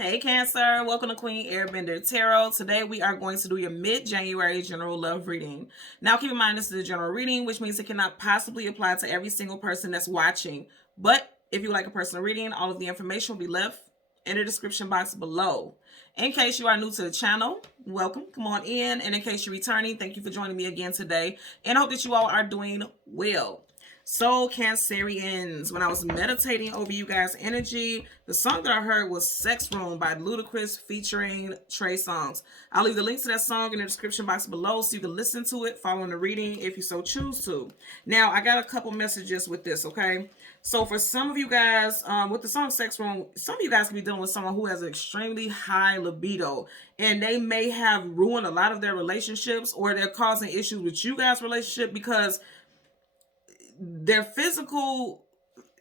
Hey Cancer, welcome to Queen Airbender Tarot. Today we are going to do your mid-January general love reading. Now keep in mind this is a general reading, which means it cannot possibly apply to every single person that's watching. But if you would like a personal reading, all of the information will be left in the description box below. In case you are new to the channel, welcome, come on in. And in case you're returning, thank you for joining me again today. And I hope that you all are doing well. So Cancerians, when I was meditating over you guys' energy, the song that I heard was Sex Room by Ludacris featuring Trey Songz. I'll leave the link to that song in the description box below so you can listen to it following the reading if you so choose to. Now, I got a couple messages with this, okay? So for some of you guys, with the song Sex Room, some of you guys can be dealing with someone who has an extremely high libido, and they may have ruined a lot of their relationships, or they're causing issues with you guys' relationship because their physical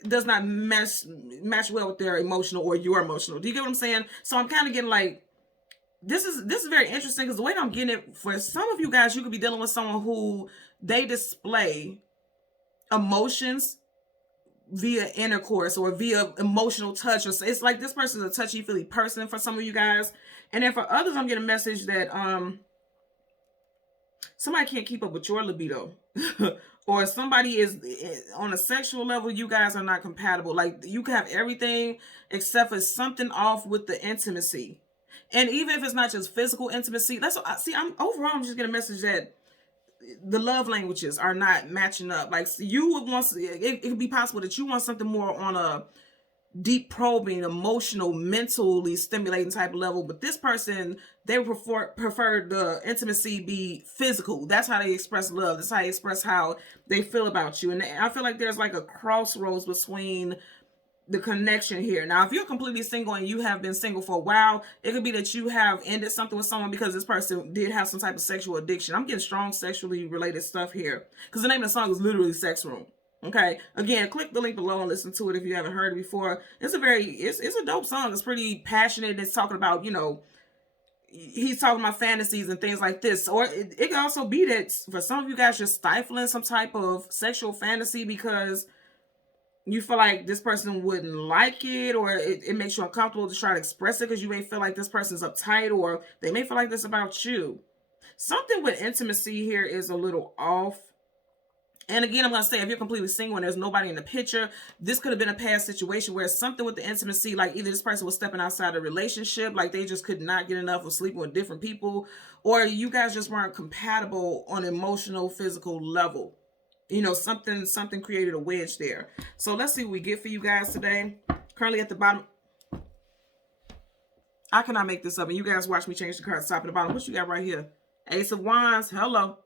does not match well with their emotional or your emotional. Do you get what I'm saying? So I'm kind of getting like, this is very interesting because the way that I'm getting it, for some of you guys, you could be dealing with someone who they display emotions via intercourse or via emotional touch. Or it's like this person is a touchy-feely person for some of you guys. And then for others, I'm getting a message that somebody can't keep up with your libido. Or somebody is on a sexual level, you guys are not compatible. Like, you can have everything except for something off with the intimacy. And even if it's not just physical intimacy, that's what I see. I'm just getting a message that the love languages are not matching up. Like, you would want, it could be possible that you want something more on a deep probing, emotional, mentally stimulating type of level, but this person, they prefer the intimacy be physical. That's how they express love. That's how they express how they feel about you. And I feel like there's like a crossroads between the connection here. Now, if you're completely single and you have been single for a while, it could be that you have ended something with someone because this person did have some type of sexual addiction. I'm getting strong sexually related stuff here because the name of the song is literally Sex Room. Okay, again, click the link below and listen to it if you haven't heard it before. It's a dope song. It's pretty passionate. It's talking about, you know, he's talking about fantasies and things like this. Or it can also be that for some of you guys, you're stifling some type of sexual fantasy because you feel like this person wouldn't like it, or it makes you uncomfortable to try to express it because you may feel like this person's uptight, or they may feel like this about you. Something with intimacy here is a little off. And again, I'm going to say, if you're completely single and there's nobody in the picture, this could have been a past situation where something with the intimacy, like either this person was stepping outside a relationship, like they just could not get enough of sleeping with different people, or you guys just weren't compatible on an emotional, physical level. You know, something created a wedge there. So let's see what we get for you guys today. Currently at the bottom, I cannot make this up. And you guys watch me change the cards top and the bottom. What you got right here? Ace of Wands. Hello.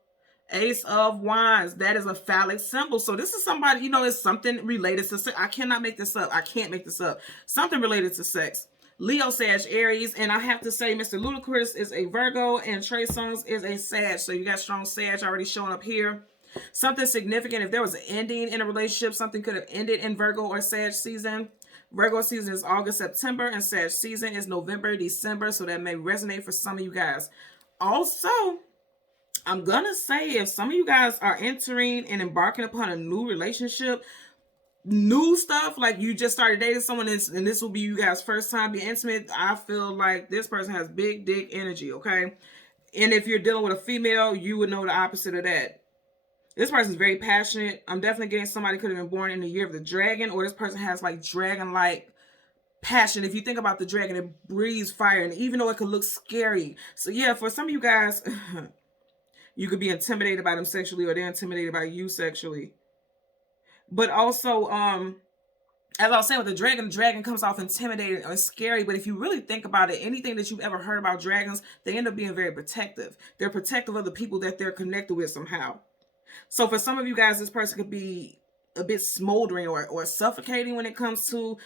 Ace of Wands. That is a phallic symbol. So this is somebody, you know, it's something related to sex. I cannot make this up. I can't make this up. Something related to sex. Leo, Sag, Aries. And I have to say, Mr. Ludacris is a Virgo and Trey Songz is a Sag. So you got strong Sag already showing up here. Something significant. If there was an ending in a relationship, something could have ended in Virgo or Sag season. Virgo season is August, September, and Sag season is November, December. So that may resonate for some of you guys. Also, I'm going to say, if some of you guys are entering and embarking upon a new relationship, new stuff, like you just started dating someone, and this will be you guys' first time being intimate, I feel like this person has big dick energy, okay? And if you're dealing with a female, you would know the opposite of that. This person is very passionate. I'm definitely getting somebody could have been born in the year of the dragon, or this person has like dragon-like passion. If you think about the dragon, it breathes fire, and even though it could look scary. So yeah, for some of you guys, you could be intimidated by them sexually, or they're intimidated by you sexually. But also, as I was saying with the dragon comes off intimidating or scary. But if you really think about it, anything that you've ever heard about dragons, they end up being very protective. They're protective of the people that they're connected with somehow. So for some of you guys, this person could be a bit smoldering or suffocating when it comes to...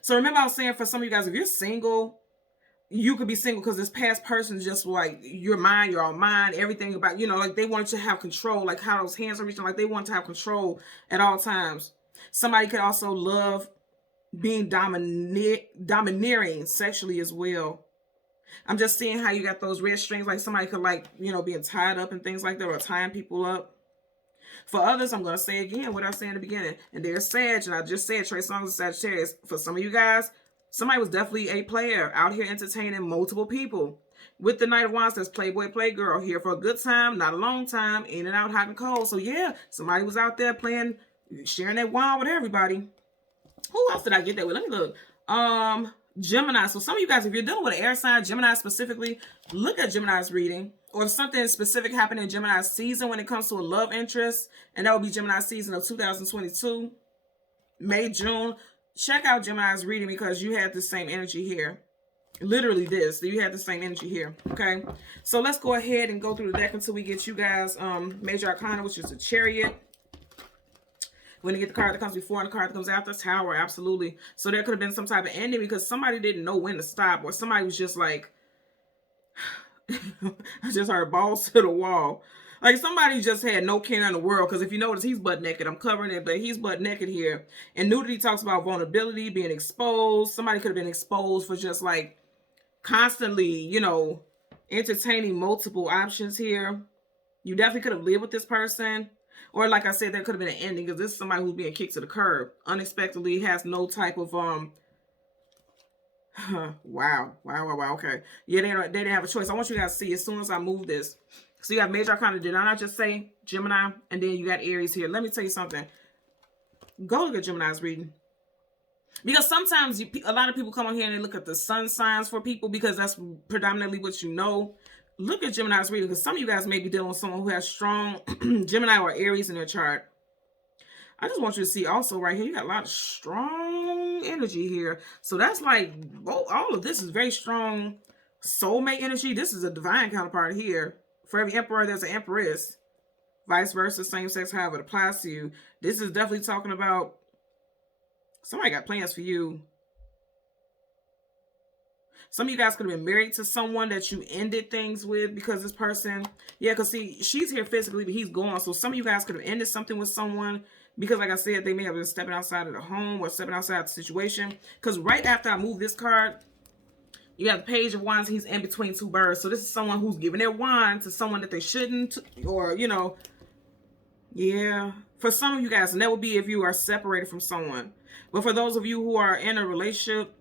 So remember I was saying, for some of you guys, if you're single, you could be single because this past person is just like, you're mine, you're all mine, everything about, you know, like they want you to have control, like how those hands are reaching, like they want to have control at all times. Somebody could also love being domineering sexually as well. I'm just seeing how you got those red strings, like somebody could, like, you know, being tied up and things like that, or tying people up. For others, I'm going to say again what I said in the beginning. And there's Sag, and I just said Trey Songz and Sagittarius. For some of you guys, Somebody was definitely a player out here entertaining multiple people. With the Knight of Wands, that's Playboy, Playgirl, here for a good time, not a long time, in and out, hot and cold. So yeah, somebody was out there playing, sharing that wand with everybody. Who else did I get that with? Let me look. Gemini. So some of you guys, if you're dealing with an air sign, Gemini specifically, look at Gemini's reading. Or if something specific happened in Gemini's season when it comes to a love interest, and that would be Gemini's season of 2022, May, June. Check out Gemini's reading because you had the same energy here. Literally this. You had the same energy here. Okay. So let's go ahead and go through the deck until we get you guys Major Arcana, which is the Chariot. When you get the card that comes before and the card that comes after, Tower, absolutely. So there could have been some type of ending because somebody didn't know when to stop, or somebody was just like, I just heard balls to the wall. Like somebody just had no care in the world. Because if you notice, he's butt naked. I'm covering it, but he's butt naked here. And nudity talks about vulnerability, being exposed. Somebody could have been exposed for just like constantly, you know, entertaining multiple options here. You definitely could have lived with this person. Or like I said, there could have been an ending because this is somebody who's being kicked to the curb. Unexpectedly, has no type of, wow, okay. Yeah, they didn't have a choice. I want you guys to see as soon as I move this. So you have Major Arcana. Did I not just say Gemini? And then you got Aries here. Let me tell you something. Go look at Gemini's reading. Because sometimes a lot of people come on here and they look at the sun signs for people because that's predominantly what you know. Look at Gemini's reading because some of you guys may be dealing with someone who has strong Gemini or Aries in their chart. I just want you to see also right here, you got a lot of strong energy here. So that's like, all of this is very strong soulmate energy. This is a divine counterpart here. For every emperor, there's an empress. Vice versa, same sex, however it applies to you. This is definitely talking about somebody got plans for you. Some of you guys could have been married to someone that you ended things with because this person, yeah, because see, she's here physically, but he's gone. So some of you guys could have ended something with someone because, like I said, they may have been stepping outside of the home or stepping outside the situation. Because right after I move this card, you have the Page of Wands. He's in between two birds. So this is someone who's giving their wand to someone that they shouldn't, or, you know, yeah. For some of you guys, and that would be if you are separated from someone. But for those of you who are in a relationship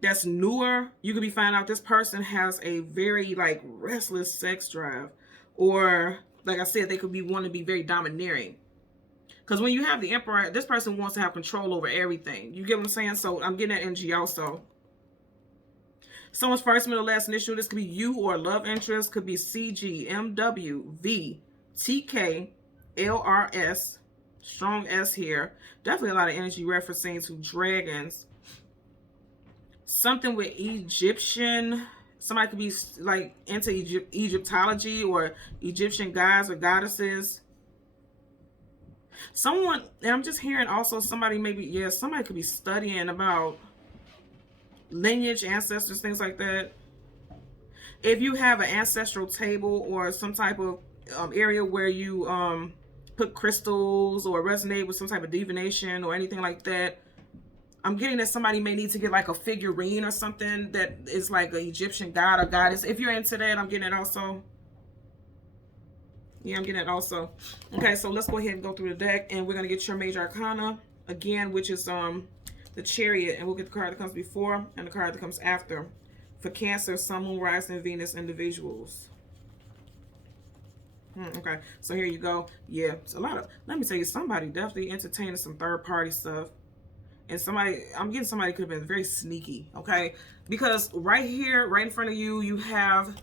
that's newer, you could be finding out this person has a very like restless sex drive, or like I said, they could be want to be very domineering. Because when you have the Emperor, this person wants to have control over everything. You get what I'm saying? So I'm getting that energy also. Someone's first, middle, last initial. This could be you or love interest. Could be CG, MW, V, TK, LRS. Strong S here. Definitely a lot of energy referencing to dragons. Something with Egyptian. Somebody could be like into Egyptology or Egyptian gods or goddesses. Someone, and I'm just hearing also somebody maybe, yeah, somebody could be studying about lineage, ancestors, things like that. If you have an ancestral table or some type of area where you put crystals or resonate with some type of divination or anything like that, I'm getting that somebody may need to get like a figurine or something that is like an Egyptian god or goddess. If you're into that, I'm getting it also. Yeah, I'm getting it also. Okay, so let's go ahead and go through the deck, and we're going to get your Major Arcana again, which is the Chariot, and we'll get the card that comes before and the card that comes after for Cancer, Sun, Moon, Rising, Venus individuals. Okay, so here you go. Yeah, it's a lot of, let me tell you, somebody definitely entertaining some third-party stuff. And somebody, I'm getting somebody could have been very sneaky, okay? Because right here, right in front of you, you have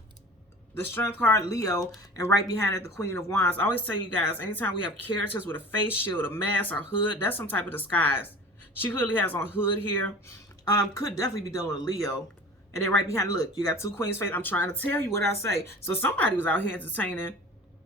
the Strength card, Leo, and right behind it, the Queen of Wands. I always tell you guys, anytime we have characters with a face shield, a mask, or hood, that's some type of disguise. She clearly has on hood here. Could definitely be dealing with Leo. And then right behind it, look, you got two Queen's face. I'm trying to tell you what I say. So somebody was out here entertaining.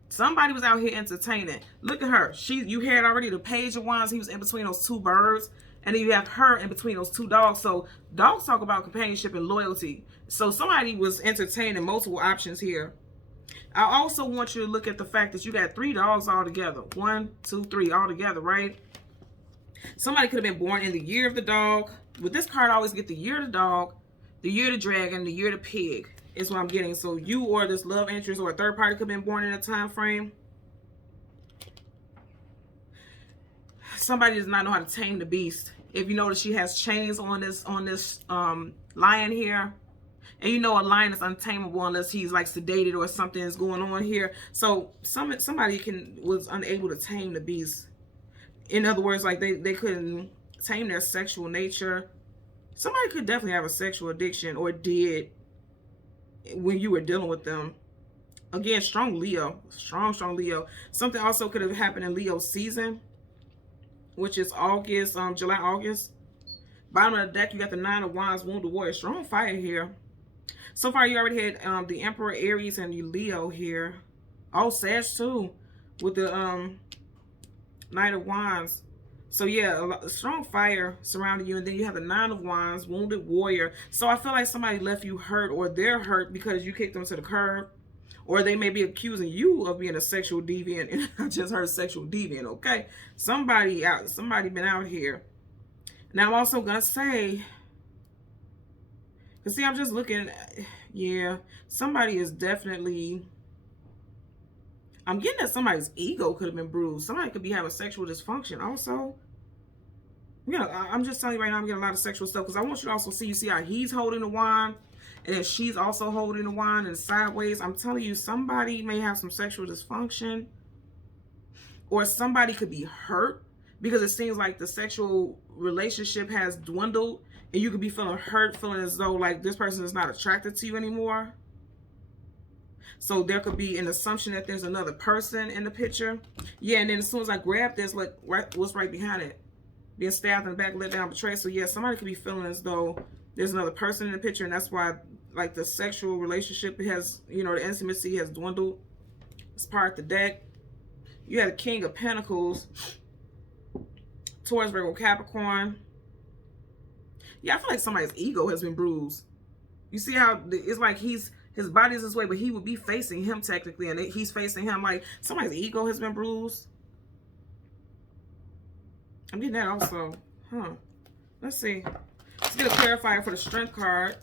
Somebody was out here entertaining. Look at her. You had already the Page of Wands. He was in between those two birds. And then you have her in between those two dogs. So dogs talk about companionship and loyalty. So somebody was entertaining multiple options here. I also want you to look at the fact that you got 3 dogs all together. 1, 2, 3 all together, right? Somebody could have been born in the year of the dog. With this card, I always get the year of the dog, the year of the dragon, the year of the pig is what I'm getting. So you or this love interest or a third party could have been born in a time frame. Somebody does not know how to tame the beast. If you notice, she has chains on this lion here. And you know a lion is untamable unless he's like sedated or something is going on here. So somebody was unable to tame the beast. In other words, like they couldn't tame their sexual nature. Somebody could definitely have a sexual addiction or did when you were dealing with them. Again, strong Leo. Strong Leo. Something also could have happened in Leo's season, which is August, July, August. Bottom of the deck, you got the Nine of Wands, Wounded Warrior. Strong fire here. So far, you already had the Emperor, Aries, and you Leo here. Oh, Sag too, with the Knight of Wands. So yeah, a strong fire surrounding you, and then you have the Nine of Wands, Wounded Warrior. So I feel like somebody left you hurt, or they're hurt because you kicked them to the curb, or they may be accusing you of being a sexual deviant. And I just heard sexual deviant. Okay, somebody been out here. Now I'm also gonna say, cause see, I'm just looking. Yeah, somebody is definitely. I'm getting that somebody's ego could have been bruised. Somebody could be having sexual dysfunction also. Yeah, I'm just telling you right now, I'm getting a lot of sexual stuff because I want you to also see, you see how he's holding the wand and then she's also holding the wand and sideways. I'm telling you, somebody may have some sexual dysfunction, or somebody could be hurt because it seems like the sexual relationship has dwindled and you could be feeling hurt, feeling as though like this person is not attracted to you anymore. So there could be an assumption that there's another person in the picture. Yeah, and then as soon as I grab this, like, what's right behind it? Being stabbed in the back, let down, betrayed. So yeah, somebody could be feeling as though there's another person in the picture, and that's why, like, the sexual relationship has, you know, the intimacy has dwindled. It's part of the deck. You had the King of Pentacles, Taurus, Virgo, Capricorn. Yeah, I feel like somebody's ego has been bruised. You see how it's like his body is this way, but he would be facing him technically, and he's facing him. Like somebody's ego has been bruised. I'm getting that also. Huh. Let's see. Let's get a clarifier for the Strength card.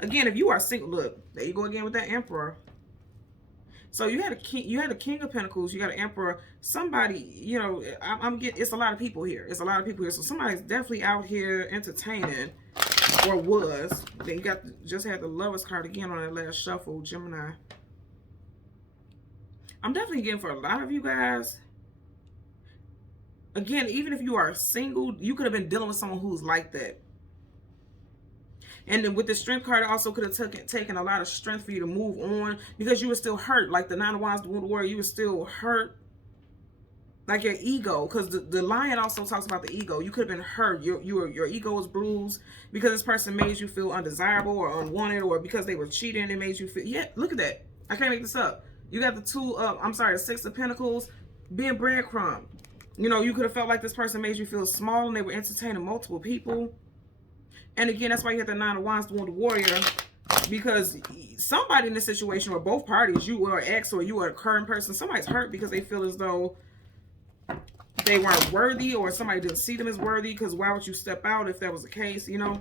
Again, if you are single, look, there you go again with that Emperor. So you had a King of Pentacles, you got an Emperor. Somebody, you know, I'm getting, it's a lot of people here. It's a lot of people here. So somebody's definitely out here entertaining, or was. Then you just had the Lovers card again on that last shuffle, Gemini. I'm definitely getting for a lot of you guys. Again, even if you are single, you could have been dealing with someone who's like that. And then with the Strength card, it also could have taken a lot of strength for you to move on because you were still hurt. Like the Nine of Wands, the Wounded Warrior, you were still hurt. Like your ego, because the Lion also talks about the ego. You could have been hurt. Your ego was bruised because this person made you feel undesirable or unwanted, or because they were cheating, it made you feel. Yeah, look at that. I can't make this up. You got the Six of Pentacles, being breadcrumb. You know, you could have felt like this person made you feel small and they were entertaining multiple people. And again, that's why you have the Nine of Wands, the Wounded Warrior, because somebody in this situation, or both parties, you or ex or you are a current person, somebody's hurt because they feel as though they weren't worthy, or somebody didn't see them as worthy, because why would you step out if that was the case, you know?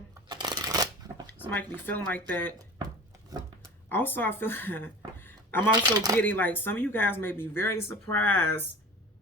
Somebody could be feeling like that. Also, I feel I'm also getting like some of you guys may be very surprised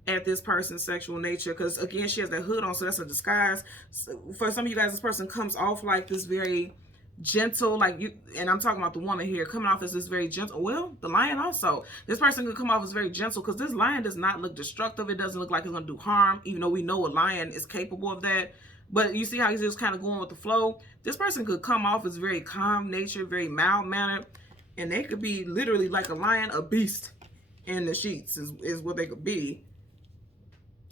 at this person's sexual nature, because again, she has that hood on, so that's a disguise. So for some of you guys, this person comes off like this very gentle, like you, and I'm talking about the woman here, coming off as this very gentle. Well, the Lion also, this person could come off as very gentle, because this Lion does not look destructive. It doesn't look like it's going to do harm, even though we know a lion is capable of that. But you see how he's just kind of going with the flow. This person could come off as very calm natured, very mild mannered, and they could be literally like a lion, a beast in the sheets is what they could be.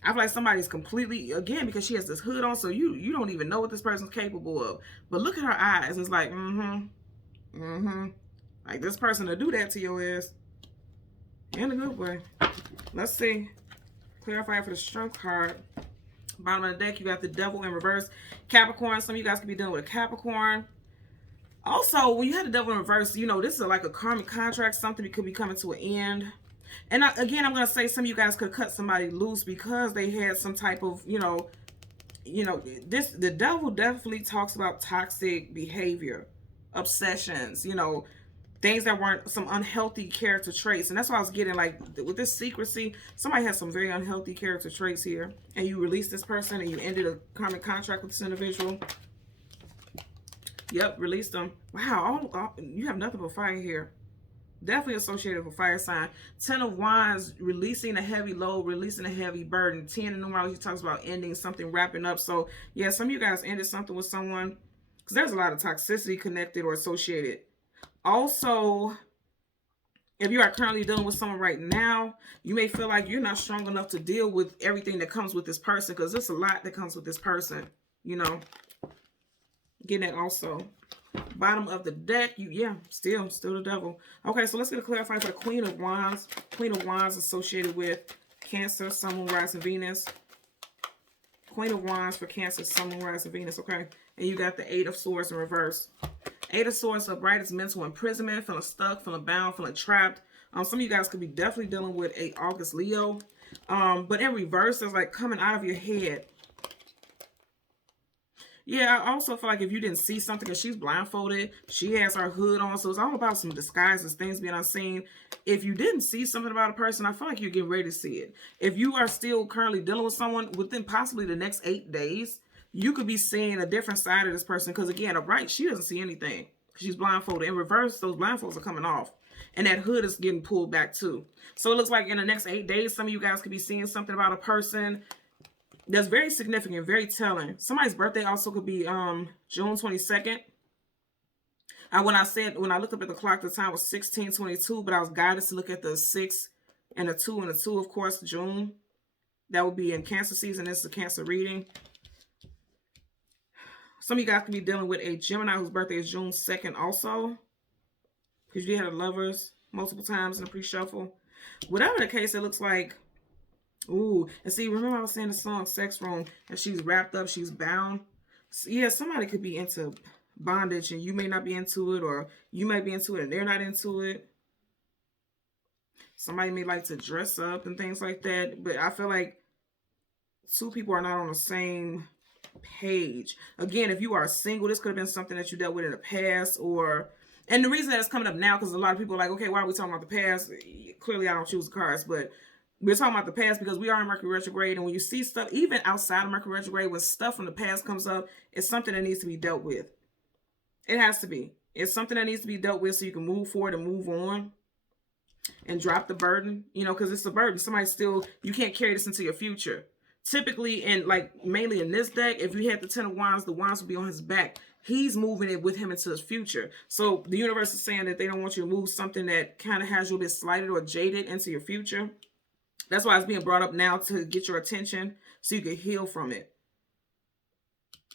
I feel like somebody's completely, again, because she has this hood on, so you don't even know what this person's capable of. But look at her eyes. It's like, like this person to do that to your ass in a good way. Let's see. Clarify for the Strength card. Bottom of the deck, you got the Devil in reverse. Capricorn. Some of you guys could be dealing with a Capricorn. Also, when you have the Devil in reverse, you know, this is like a karmic contract. Something could be coming to an end. And again, I'm going to say some of you guys could cut somebody loose because they had some type of, the devil definitely talks about toxic behavior, obsessions, things that weren't some unhealthy character traits. And that's what I was getting, like with this secrecy, somebody has some very unhealthy character traits here, and you release this person and you ended a karmic contract with this individual. Yep, release them. Wow, you have nothing but fire here. Definitely associated with a fire sign. 10 of Wands, releasing a heavy load, releasing a heavy burden. 10 in numerology talks about ending something, wrapping up. So yeah, some of you guys ended something with someone, because there's a lot of toxicity connected or associated. Also, if you are currently dealing with someone right now, you may feel like you're not strong enough to deal with everything that comes with this person, because there's a lot that comes with this person, you know. Getting it also. Bottom of the deck, still the devil. Okay, so let's get a clarifier for the Queen of Wands. Queen of Wands associated with Cancer, Sun, Moon, Rising, Venus. Queen of Wands for Cancer, Sun, Moon, Rising, Venus. Okay, and you got the Eight of Swords in reverse. Eight of Swords upright is mental imprisonment, feeling stuck, feeling bound, feeling trapped. Some of you guys could be definitely dealing with a August Leo. But in reverse, it's like coming out of your head. Yeah, I also feel like if you didn't see something, because she's blindfolded, she has her hood on, so it's all about some disguises, things being unseen. If you didn't see something about a person, I feel like you're getting ready to see it. If you are still currently dealing with someone, within possibly the next 8 days, you could be seeing a different side of this person, because again, upright, she doesn't see anything. She's blindfolded. In reverse, those blindfolds are coming off, and that hood is getting pulled back too. So it looks like in the next 8 days, some of you guys could be seeing something about a person that's very significant, very telling. Somebody's birthday also could be June 22nd. And when I looked up at the clock, the time was 16:22, but I was guided to look at the 6 and the 2 and the 2, of course, June. That would be in Cancer season. This is a Cancer reading. Some of you guys could be dealing with a Gemini whose birthday is June 2nd also, because you had lovers multiple times in the pre-shuffle. Whatever the case, it looks like. Ooh, and see, remember I was saying the song Sex Room, and she's wrapped up, she's bound. So, yeah, somebody could be into bondage, and you may not be into it, or you might be into it and they're not into it. Somebody may like to dress up and things like that, but I feel like two people are not on the same page. Again, if you are single, this could have been something that you dealt with in the past, and the reason that it's coming up now, because a lot of people are like, okay, why are we talking about the past? Clearly, I don't choose the cards, but we're talking about the past because we are in Mercury retrograde, and when you see stuff, even outside of Mercury retrograde, when stuff from the past comes up, it's something that needs to be dealt with. It has to be. It's something that needs to be dealt with so you can move forward and move on and drop the burden, because it's a burden. You can't carry this into your future. Typically, and like mainly in this deck, if you had the 10 of Wands, the Wands would be on his back. He's moving it with him into his future. So the universe is saying that they don't want you to move something that kind of has you a bit slighted or jaded into your future. That's why it's being brought up now, to get your attention so you can heal from it.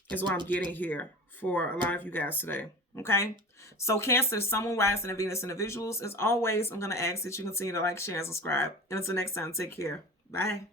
Is what I'm getting here for a lot of you guys today. Okay? So Cancer, Sun, Moon, Rising, and Venus individuals. As always, I'm going to ask that you continue to like, share, and subscribe. And until next time, take care. Bye.